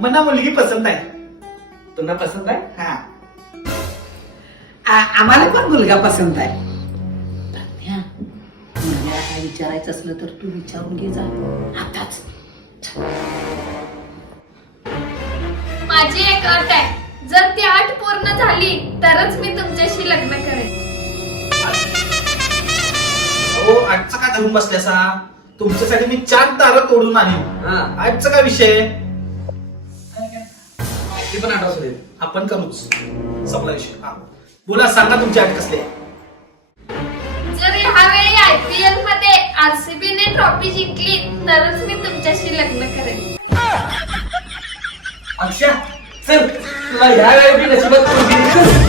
मला मुलगी पसंत आहे. तुला पसंत आहे? हा. आम्हाला पण मुलगा पसंत आहे. मला काय विचारायचं असलं तर तू विचारून घे जा आताच. माझी एक अट आहे, जर ती अट पूर्ण झाली तरच मी तुमच्याशी लग्न करेन. अहो आजचा का धरून बसल्यासा? तुमच्यासाठी मी 4 दारं तोडून आणीन. हा. आजचा काय विषय? ती पण आठवत दे. आपण करूच. संपला विषय. हा. बोला, सांगा तुमची अट कसली आहे? जर ह्यावेळी IPL मध्ये RCB ने ट्रॉफी जिंकली तरच मी तुमच्याशी लग्न करेन. अक्षा चल, तुला ह्या वेळी नशिबात पोरगी दिसेल.